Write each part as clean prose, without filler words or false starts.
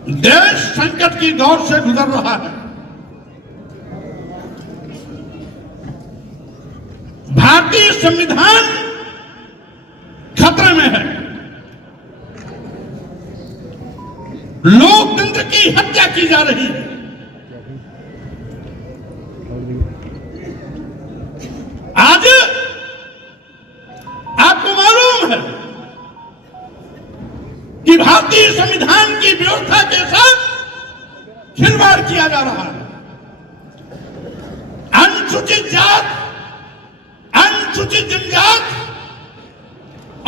देश संकट की दौर से गुजर रहा है। भारतीय संविधान खतरे में है। लोकतंत्र की हत्या की जा रही है। आज आपको मालूम है कि भारतीय संविधान की व्यवस्था के साथ खिलवाड़ किया जा रहा है। अनुसूचित जात, अनुसूचित जनजात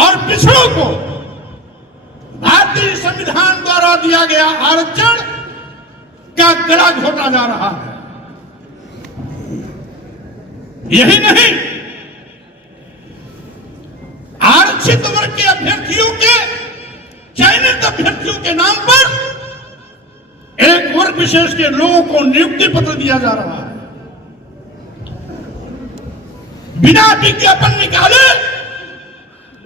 और पिछड़ों को भारतीय संविधान द्वारा दिया गया आरक्षण का गला घोटा जा रहा है। यही नहीं, आरक्षित वर्ग के अभ्यर्थियों के, चयनित अभ्यर्थियों के नाम पर एक वर्ग विशेष के लोगों को नियुक्ति पत्र दिया जा रहा है। बिना विज्ञापन निकाले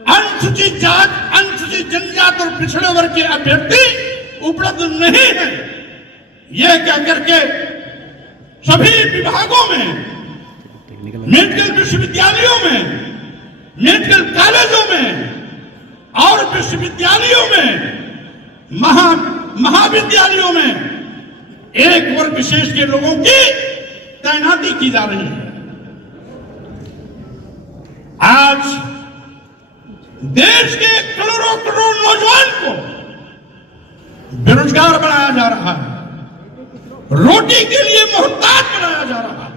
अनुसूचित जात, अनुसूचित जनजात और पिछड़े वर्ग के अभ्यर्थी उपलब्ध नहीं है, यह कहकर के सभी विभागों में, मेडिकल विश्वविद्यालयों में, मेडिकल कॉलेजों में और विश्वविद्यालयों में, महाविद्यालयों में एक वर्ग विशेष के लोगों की तैनाती की जा रही है। आज देश के करोड़ों करोड़ नौजवान को बेरोजगार बनाया जा रहा है, रोटी के लिए मोहताज बनाया जा रहा है।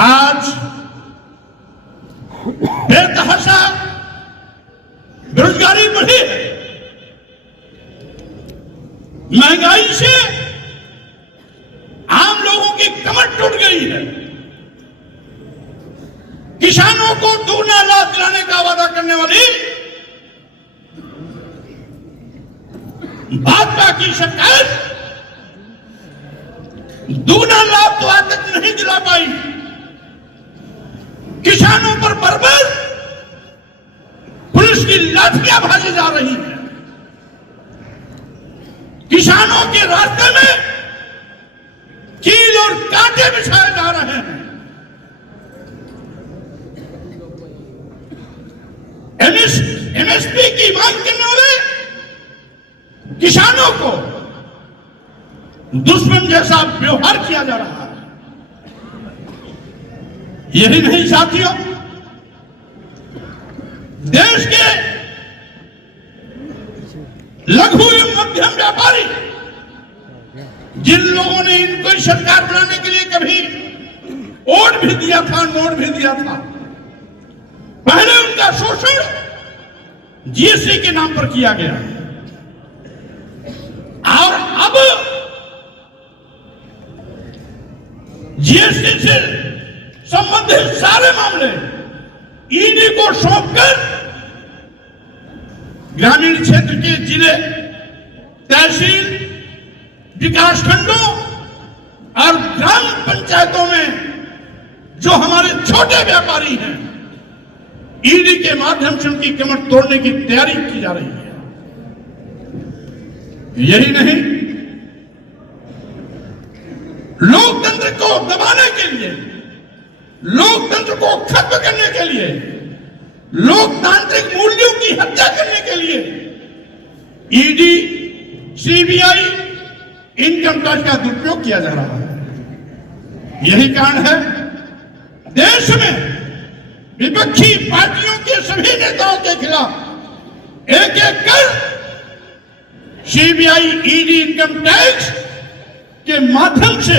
आज बेतहाशा बेरोजगारी बढ़ी है। महंगाई से आम लोगों की कमर टूट गई है। किसानों को दूना लाभ दिलाने का वादा करने वाली भाजपा की सरकार दूना लाभ तो आज तक नहीं दिला पाई। किसानों पर बर्बर पुलिस की लाठियां भाजी जा रही है। किसानों के रास्ते में कील और कांटे बिछाए जा रहे हैं। एमएसपी की मांग करने वाले किसानों को दुश्मन जैसा व्यवहार किया जा रहा है। यही नहीं साथियों, देश के लघु एवं मध्यम व्यापारी, जिन लोगों ने इनको सरकार बनाने के लिए कभी वोट भी दिया था, नोट भी दिया था, पहले उनका शोषण जीएसटी के नाम पर किया गया और अब जीएसटी से संबंधित सारे मामले ईडी को सौंपकर ग्रामीण क्षेत्र के जिले, तहसील, विकासखंडों और ग्राम पंचायतों में जो हमारे छोटे व्यापारी हैं, ईडी के माध्यम से उनकी कमर तोड़ने की तैयारी की जा रही है। यही नहीं, लोकतंत्र को दबाने के लिए, लोकतंत्र को खत्म करने के लिए, लोकतांत्रिक मूल्यों की हत्या करने के लिए ईडी, सीबीआई, इनकम टैक्स का दुरुपयोग किया जा रहा है। यही कारण है देश में विपक्षी पार्टियों के सभी नेताओं के खिलाफ एक एक कर सीबीआई, ईडी, इनकम टैक्स के माध्यम से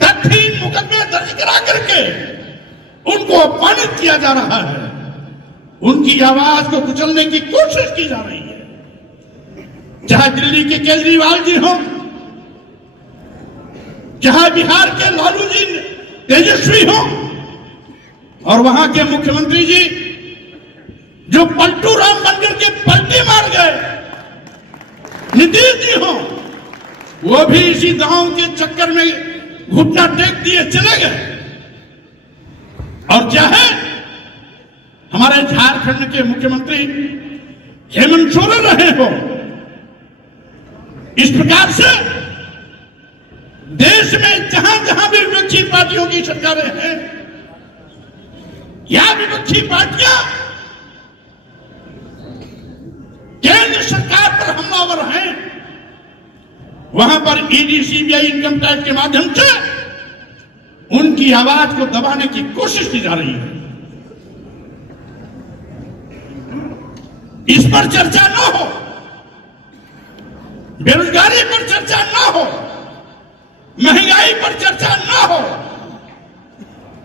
तथ्यहीन मुकदमे दर्ज करा करके उनको अपमानित किया जा रहा है। उनकी आवाज को कुचलने की कोशिश की जा रही है। चाहे दिल्ली के केजरीवाल जी हो, चाहे बिहार के लालू जी तेजस्वी हो, और वहां के मुख्यमंत्री जी जो पलटू राम बनकर के पलटी मार गए, नीतीश जी हो, वो भी इसी दांव के चक्कर में घुटना टेक दिए चले गए। और चाहे हमारे झारखंड के मुख्यमंत्री हेमंत सोरेन रहे हो। इस प्रकार से देश में जहां जहां भी विपक्षी पार्टियों की सरकारें हैं या विपक्षी पार्टियां केंद्र सरकार पर हमलावर हैं, वहां पर ईडी, सीबीआई, इनकम टैक्स के माध्यम से उनकी आवाज को दबाने की कोशिश की जा रही है। इस पर चर्चा न हो, बेरोजगारी पर चर्चा न हो, महंगाई पर चर्चा न हो,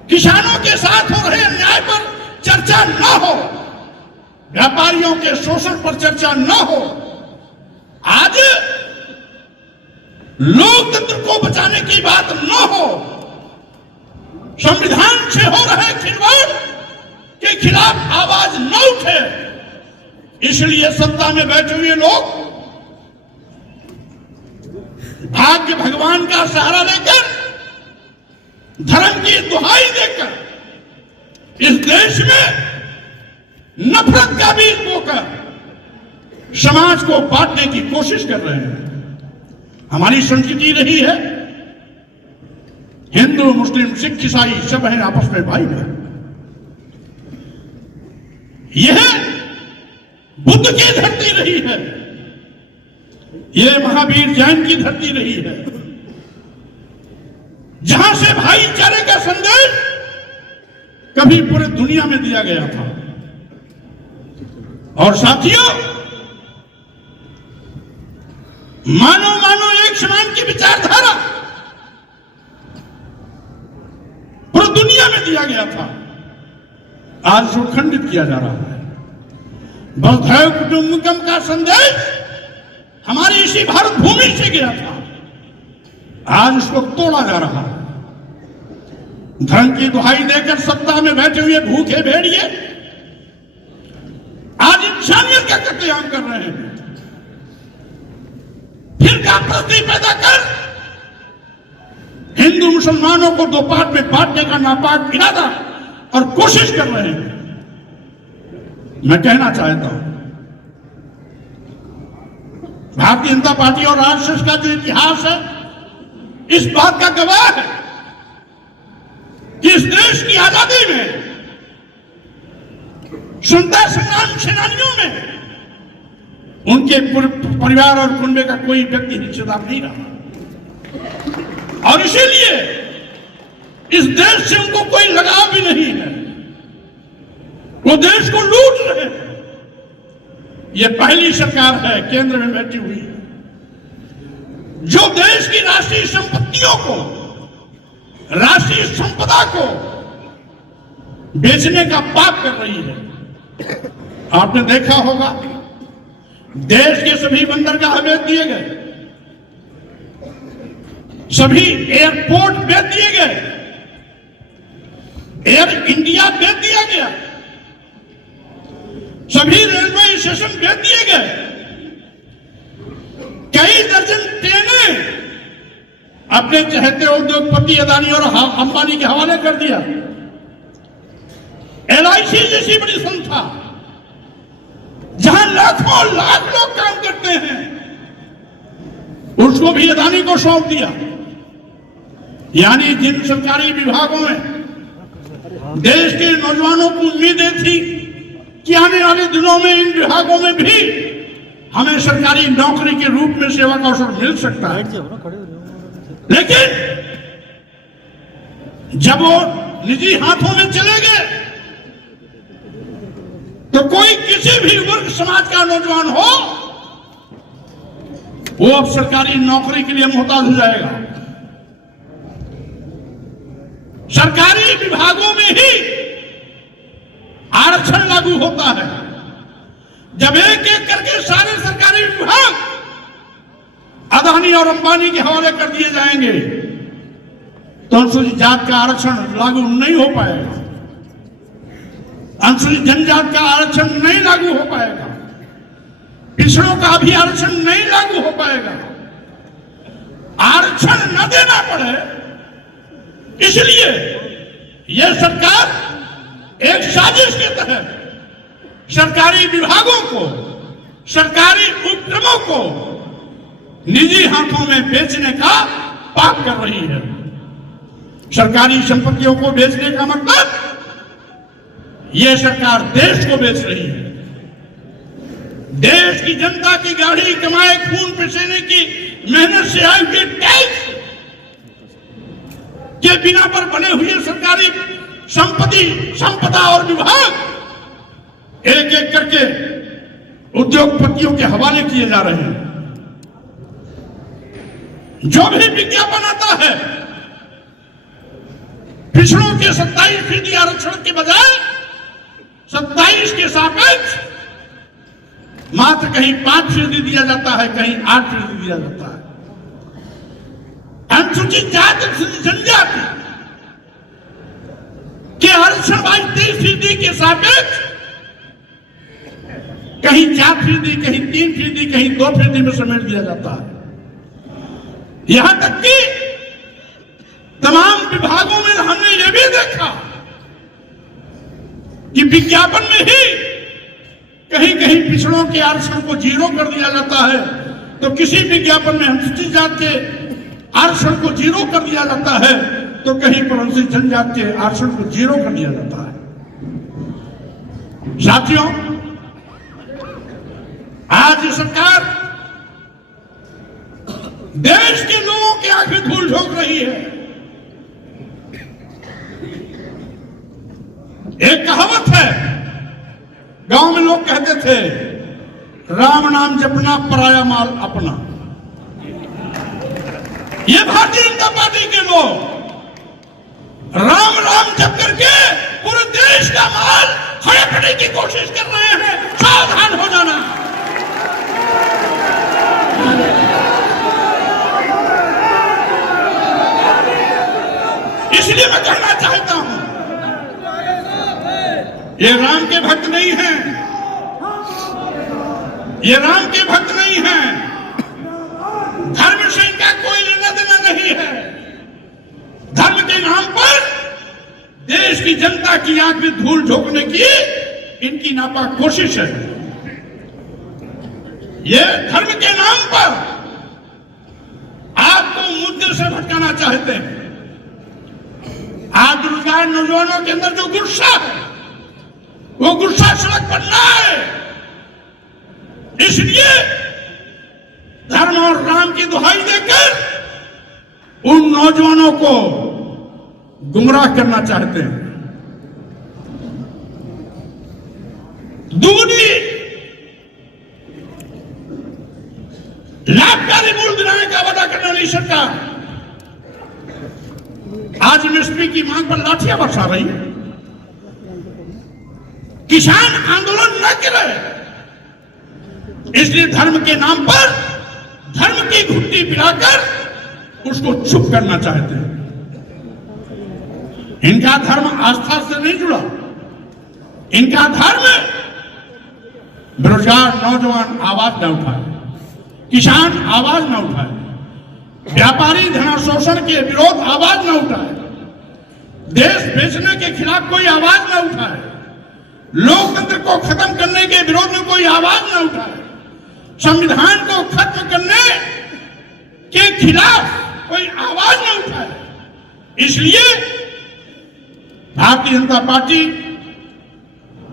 किसानों के साथ हो रहे अन्याय पर चर्चा न हो, व्यापारियों के शोषण पर चर्चा न हो। आज लोकतंत्र को बचाने की बात न हो, संविधान से हो रहे खिलवाड़ के खिलाफ आवाज न उठे, इसलिए सत्ता में बैठे हुए लोग भाग्य भगवान का सहारा लेकर, धर्म की दुहाई देकर इस देश में नफरत का बीज बोकर समाज को बांटने की कोशिश कर रहे हैं। हमारी संस्कृति रही है हिंदू, मुस्लिम, सिख, ईसाई सब हैं आपस में भाई बहन। यह बुद्ध की धरती रही है, यह महावीर जैन की धरती रही है, जहां से भाईचारे का संदेश कभी पूरे दुनिया में दिया गया था। और साथियों, मानो मानो एक समान की विचारधारा पूरी दुनिया में दिया गया था, आज उसको खंडित किया जा रहा है। वसुधैव कुटुंबकम का संदेश हमारी इसी भारत भूमि से गया था, आज उसको तोड़ा जा रहा है। धर्म की दुहाई देकर सत्ता में बैठे हुए भूखे भेड़िए आज इंसानियत का कत्लेआम कर रहे हैं। फिरका प्रस्ती पैदा कर हिंदू मुसलमानों को दो पार्ट में बांटने का नापाक इरादा और कोशिश कर रहे हैं। मैं कहना चाहता हूं, भारतीय जनता पार्टी और आरएसएस का जो इतिहास है इस बात का गवाह है कि इस देश की आजादी में स्वतंत्रता संग्राम सेनानियों में उनके परिवार और कुनबे का कोई व्यक्ति हिस्सेदार नहीं रहा, और इसीलिए इस देश से उनको कोई लगाव भी नहीं है। वो देश को लूट रहे हैं। ये पहली सरकार है केंद्र में बैठी हुई जो देश की राष्ट्रीय संपत्तियों को, राष्ट्रीय संपदा को बेचने का पाप कर रही है। आपने देखा होगा देश के सभी बंदरगाह बेच दिए गए, सभी एयरपोर्ट बेच दिए गए, एयर इंडिया बेच दिया गया, सभी रेलवे स्टेशन बेच दिए गए, कई दर्जन ट्रेनें अपने चहेते उद्योगपति अदानी और अंबानी के हवाले कर दिया। एलआईसी जैसी बड़ी संस्था जहां लाखों लाख लोग काम करते हैं उसको भी अदानी को सौंप दिया। यानी जिन सरकारी विभागों में देश के नौजवानों को उम्मीदें थी कि आने वाले दिनों में इन विभागों में भी हमें सरकारी नौकरी के रूप में सेवा का अवसर मिल सकता है, लेकिन जब वो निजी हाथों में चले गए तो कोई किसी भी वर्ग समाज का नौजवान हो वो अब सरकारी नौकरी के लिए मोहताज हो जाएगा। सरकारी विभागों में ही आरक्षण लागू होता है। जब एक एक करके सारे सरकारी विभाग अदानी और अंबानी के हवाले कर दिए जाएंगे तो अनुसूचित जात का आरक्षण लागू नहीं हो पाएगा, अनुसूचित जनजात का आरक्षण नहीं लागू हो पाएगा, पिछड़ों का भी आरक्षण नहीं लागू हो पाएगा। आरक्षण न देना पड़े इसलिए यह सरकार एक साजिश के तहत सरकारी विभागों को सरकारी उपक्रमों को निजी हाथों में बेचने का पाप कर रही है। सरकारी संपत्तियों को बेचने का मतलब यह सरकार देश को बेच रही है। देश की जनता की गाढ़ी कमाए खून पसीने की मेहनत से आई हुई टैक्स के बिना पर बने हुए सरकारी संपत्ति संपदा और विभाग एक एक करके उद्योगपतियों के हवाले किए जा रहे हैं। जो भी विज्ञापन आता है पिछड़ों के 27% आरक्षण के बजाय 27 के सापेक्ष मात्र कहीं 5% दिया जाता है, कहीं 8% दिया जाता है। अनुसूचित जाति अनुसूचित जनजाति के आरक्षण 22% के सापेक्ष कहीं 4%, कहीं 3%, कहीं 2% में समेट दिया जाता है। यहां तक कि तमाम विभागों में हमने यह भी देखा कि विज्ञापन में ही कहीं कहीं पिछड़ों के आरक्षण को 0 कर दिया जाता है, तो किसी विज्ञापन में अनुसूचित जाति के आरक्षण को 0 कर दिया जाता है, तो कहीं पर अनुसूचित जनजाति के आरक्षण को 0 कर दिया जाता है। साथियों, आज ये सरकार देश के लोगों के आंख में धूल झोंक रही है। एक कहावत है, गांव में लोग कहते थे, राम नाम जपना पराया माल अपना। ये भारतीय जनता पार्टी के लोग राम राम जप करके पूरे देश का माल हड़पने की कोशिश कर रहे हैं। सावधान हो जाना। इसलिए मैं कहना चाहता हूं, ये राम के भक्त नहीं हैं, ये राम के भक्त नहीं हैं, धर्म से इनका कोई लेना देना नहीं है। धर्म के नाम पर देश की जनता की आंख में धूल झोंकने की इनकी नापाक कोशिश है। ये धर्म के नाम पर आपको मुद्दे से भटकाना चाहते हैं। आज बेरोजगार नौजवानों के अंदर जो गुस्सा है, वो गुस्सा सड़क पर ना है। इसलिए धर्म और राम की दुहाई देकर उन नौजवानों को गुमराह करना चाहते हैं। दूनी लाभकारी मूल्य दिलाने का वादा करने वाली सरकार आज एमएसपी की मांग पर लाठियां बरसा रही है। किसान आंदोलन न करे, इसलिए धर्म के नाम पर धर्म की घुट्टी पिलाकर उसको चुप करना चाहते हैं। इनका धर्म आस्था से नहीं जुड़ा, इनका धर्म बेरोजगार नौजवान आवाज न उठाए, किसान आवाज न उठाए, व्यापारी धनाशोषण के विरोध आवाज न उठाए, देश बेचने के खिलाफ कोई आवाज न उठाए, लोकतंत्र को खत्म करने के विरोध में कोई आवाज न उठाए, संविधान को खत्म करने के खिलाफ कोई आवाज न उठाए। इसलिए भारतीय जनता पार्टी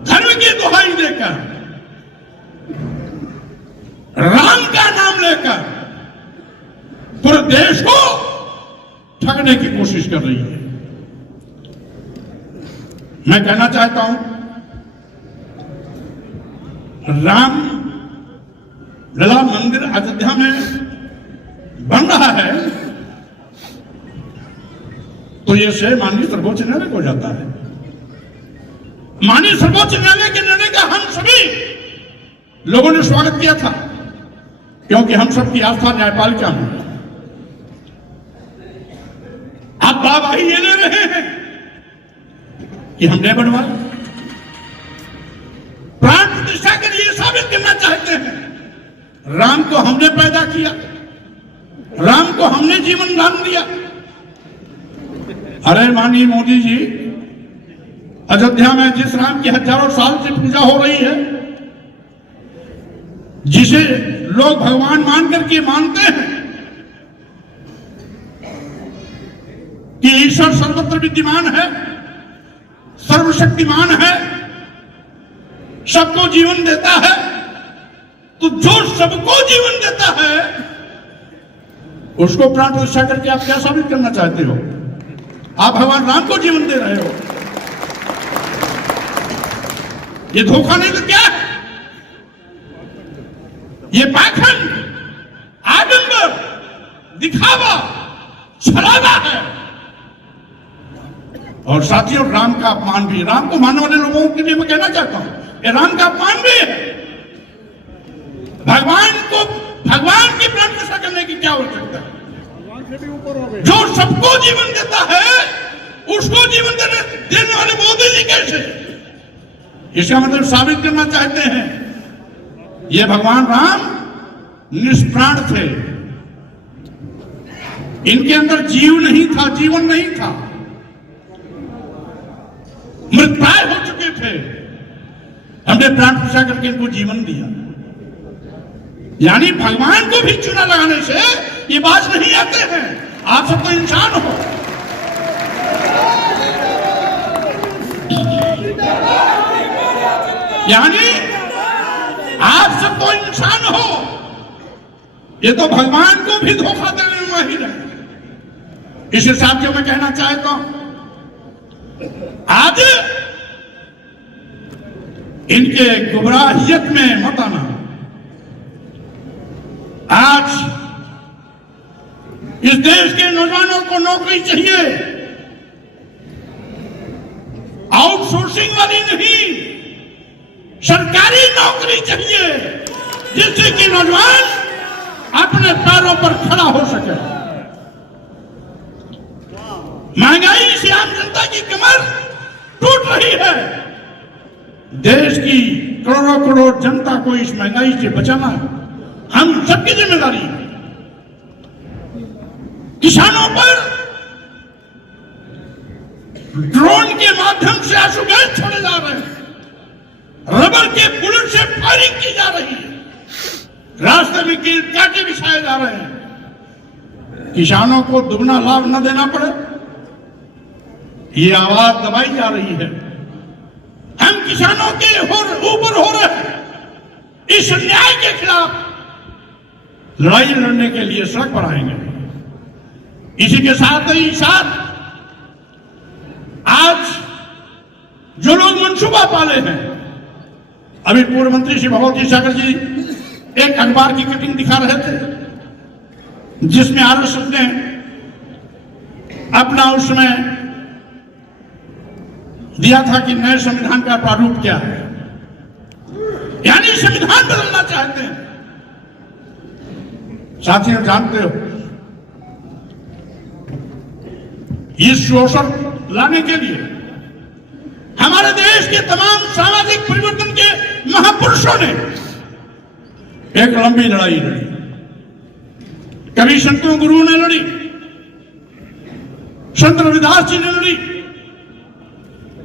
धर्म की दुहाई देकर, राम का नाम लेकर पूरे देश को ठगने की कोशिश कर रही है। मैं कहना चाहता हूं, राम लला मंदिर अयोध्या में बन रहा है, तो यह श्रेय माननीय सर्वोच्च न्यायालय को जाता है। माननीय सर्वोच्च न्यायालय के निर्णय का हम सभी लोगों ने स्वागत किया था, क्योंकि हम सबकी आस्था न्यायपालिका में। आप वाहवाही ये ले रहे हैं कि हमने बनवाया, प्राण प्रतिष्ठा के लिए साबित करना चाहते हैं राम को हमने पैदा किया, राम को हमने जीवन दान दिया। अरे माननीय मोदी जी, अयोध्या में जिस राम की हजारों साल से पूजा हो रही है, जिसे लोग भगवान मान करके मानते हैं कि ईश्वर सर्वत्र विद्यमान है, सर्वशक्तिमान है, सबको जीवन देता है, तो जो सबको जीवन देता है उसको प्राण प्रतिष्ठा करके आप क्या साबित करना चाहते हो? आप भगवान राम को जीवन दे रहे हो। ये धोखा नहीं तो क्या है? ये पाखंड, आडंबर, दिखावा, छलावा है। और साथियों, राम का अपमान भी, राम को मानने वाले लोगों के लिए मैं कहना चाहता हूं, ये राम का अपमान भी है। भगवान की प्राण प्रतिष्ठा करने की क्या आवश्यकता है? जो सबको जीवन देता है उसको जीवन देने वाले मोदी जी कैसे? इसका मतलब साबित करना चाहते हैं ये भगवान राम निष्प्राण थे, इनके अंदर जीव नहीं था, जीवन नहीं था, मृतप्राय हो चुके थे। हमने प्राण प्रतिष्ठा करके इनको जीवन दिया। यानी भगवान को भी चूना लगाने से ये बात नहीं आते हैं। आप सब तो इंसान हो, यानी आप सब तो इंसान हो, ये तो भगवान को भी धोखा देने में माहिर है। इस हिसाब से मैं कहना चाहता हूं, आज इनके गुमराहियत में मत आना। आज इस देश के नौजवानों को नौकरी चाहिए, आउटसोर्सिंग वाली नहीं, सरकारी नौकरी चाहिए, जिससे कि नौजवान अपने पैरों पर खड़ा हो सके। महंगाई से आम जनता की कमर टूट रही है। देश की करोड़ों करोड़ जनता को इस महंगाई से बचाना हम सबकी जिम्मेदारी है। किसानों पर ड्रोन के माध्यम से आंसू गैस छोड़े जा रहे हैं, रबर के बुलेट से फायरिंग की जा रही है, रास्ते में कील कांटे बिछाए जा रहे हैं। किसानों को दुगना लाभ न देना पड़े, ये आवाज दबाई जा रही है। हम किसानों के ऊपर हो रहे हैं इस अन्याय के खिलाफ लड़ाई लड़ने के लिए सड़क पर आएंगे। इसी के साथ ही साथ आज जो लोग मंसूबा पाले हैं, अभी पूर्व मंत्री श्री भगवती सागर जी एक अखबार की कटिंग दिखा रहे थे जिसमें आरएसएस ने अपना उसमें दिया था कि नए संविधान का प्रारूप क्या है, यानी संविधान बदलना चाहते हैं। साथियों, जानते हो इस शोषण लाने के लिए हमारे देश के तमाम सामाजिक परिवर्तन के महापुरुषों ने एक लंबी लड़ाई लड़ी। कभी संतों गुरुओं ने लड़ी, संत रविदास जी ने लड़ी,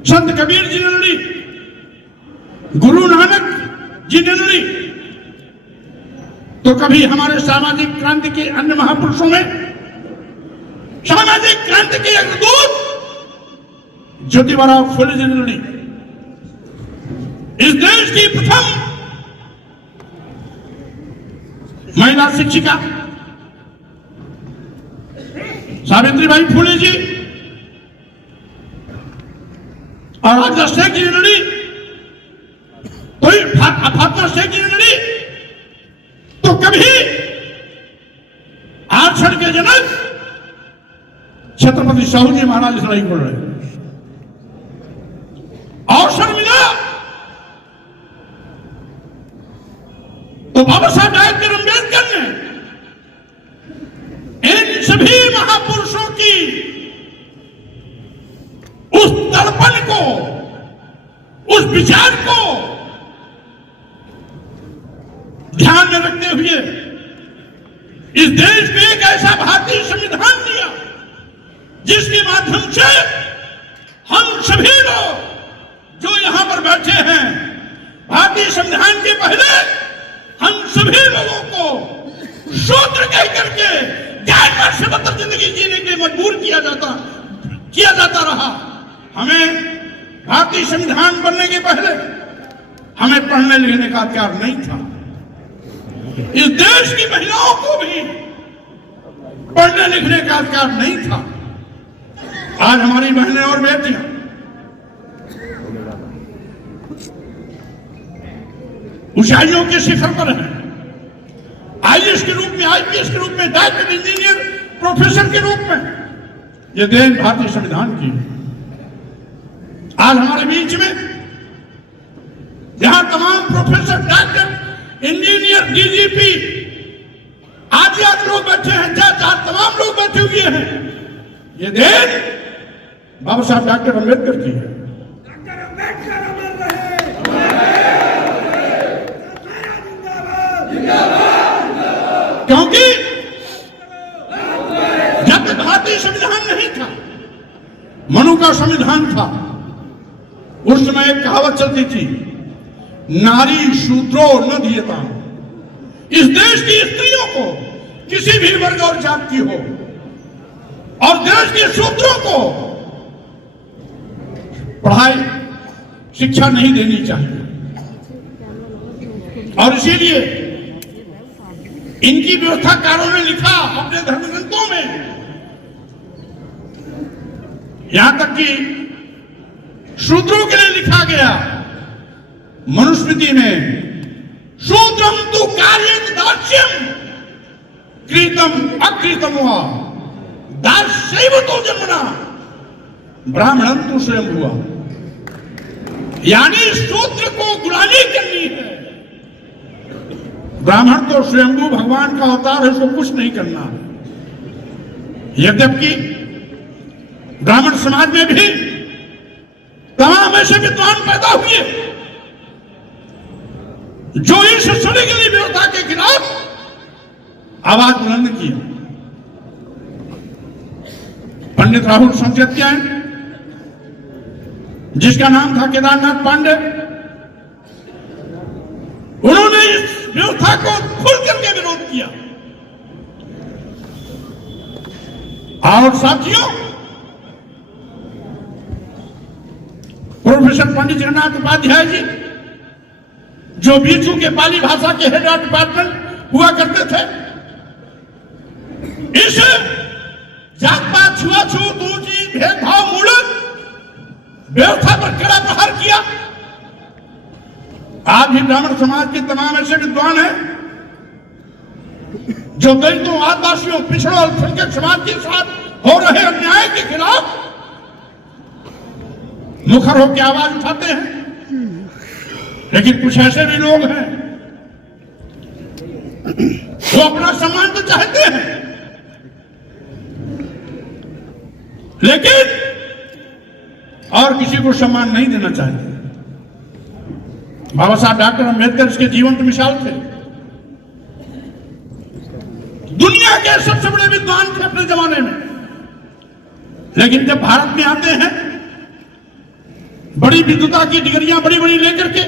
संत कबीर जी ने लड़ी, गुरु नानक जी ने लड़ी, तो कभी हमारे सामाजिक क्रांति के अन्य महापुरुषों में सामाजिक क्रांति के अग्रदूत ज्योतिबा फुले जी ने लड़ी। इस देश की प्रथम महिला शिक्षिका सावित्रीबाई फुले जी और राजा शेख जी ने लड़ी, कोई फातिमा शेख जी ने लड़ी, तो कभी आरक्षण के जनक छत्रपति साहू जी महाराज लड़ाई लड़ रहे। अवसर मिला तो बाबा साहब डॉक्टर अम्बेडकर ने इन सभी महापुरुषों की उस दर्पण को, उस विचार को ध्यान में रखते हुए इस देश में एक ऐसा भारतीय संविधान दिया जिसके माध्यम से हम सभी लोग जो यहां पर बैठे हैं, भारतीय संविधान के पहले हम मजबूर किया जाता रहा। हमें भारतीय संविधान बनने के पहले हमें पढ़ने लिखने का अधिकार नहीं था। इस देश की महिलाओं को भी पढ़ने लिखने का अधिकार नहीं था। आज हमारी बहनें और बेटियां ऊंचाइयों के शिखर पर हैं। आईएएस के रूप में, आईपीएस के रूप में, डॉक्टर, इंजीनियर, प्रोफेसर के रूप में। यह देन भारतीय संविधान की है। आज हमारे बीच में जहां तमाम प्रोफेसर, डॉक्टर, इंजीनियर, डीजीपी आदि लोग बैठे हैं, जज, तमाम लोग बैठे हुए हैं, ये देन बाबा साहब डॉक्टर अम्बेडकर की है। डॉक्टर अम्बेडकर अमर रहे। क्योंकि जब तक भारतीय संविधान नहीं था, मनु का संविधान था, उस समय एक कहावत चलती थी, नारी शूद्रो न दीयता। इस देश की स्त्रियों को किसी भी वर्ग और जात की हो, और देश के शूद्रों को पढ़ाई शिक्षा नहीं देनी चाहिए। और इसीलिए इनकी व्यवस्थाकारों ने लिखा अपने धर्मग्रंथों में, यहां तक कि शूद्रों के लिए लिखा गया मनुस्मृति में, शूद्रम तु कार्यं दास्यम कृतम अकृतम हुआ दास्यैव तो जन्मना ब्राह्मणं तु स्वयं हुआ। यानी शूद्र को गुलामी करनी है। ब्राह्मण तो स्वयंभू भगवान का अवतार है, उसको कुछ नहीं करना। यद्यपि ब्राह्मण समाज में भी तमाम ऐसे विद्वान पैदा हुए जो इस सड़ीगली व्यवस्था के खिलाफ आवाज बुलंद किया। पंडित राहुल संचेत्यायन, जिसका नाम था केदारनाथ पांडे, उन्होंने इस व्यवस्था को खुल करके विरोध किया। और साथियों, प्रोफेसर पंडित जगन्नाथ उपाध्याय जी, जो बीचू के पाली भाषा के हेड ऑफ डिपार्टमेंट हुआ करते थे, इस जात पात, छुआछूत, ऊंची, भेदभाव मूलक व्यवस्था पर कड़ा प्रहार किया। आज भी ब्राह्मण समाज के तमाम ऐसे विद्वान हैं जो दलितों, आदिवासियों, पिछड़ों, अल्पसंख्यक समाज के साथ हो रहे अन्याय के खिलाफ मुखर होकर आवाज उठाते हैं। लेकिन कुछ ऐसे भी लोग हैं वो अपना सम्मान तो चाहते हैं, लेकिन और किसी को सम्मान नहीं देना चाहते। बाबा साहब डॉक्टर अम्बेडकर इसके जीवंत मिसाल थे। दुनिया के सबसे बड़े विद्वान थे अपने जमाने में, लेकिन जब भारत में आते हैं, बड़ी विद्वता की डिग्रियां बड़ी बड़ी लेकर के